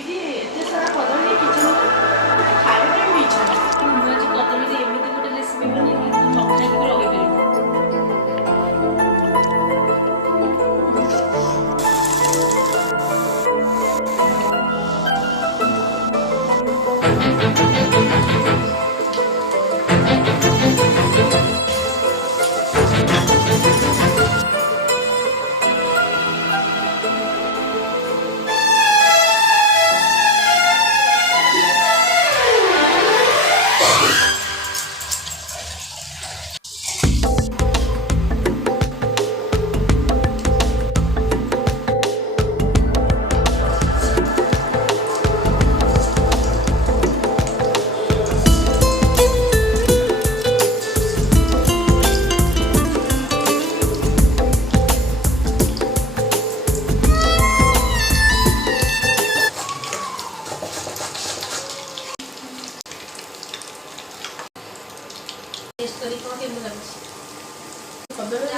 ଦିଦି ଏତେ ସାରା କଦଳୀ କିଚେନରେ ଖାଇବା ପାଇଁ ବି ଇଚ୍ଛା ନାହିଁ। ମୁଁ ଆଜି କଦଳୀରେ ଏମିତି ଗୋଟେ ରେସିପି ବନେଇବି ତୁ ନ ଖାଇକି ବି ରହିପାରିବୁ। ଟେଷ୍ଟ କରି କଣ କେମିତି ଲାଗୁଛି? କଦଳୀ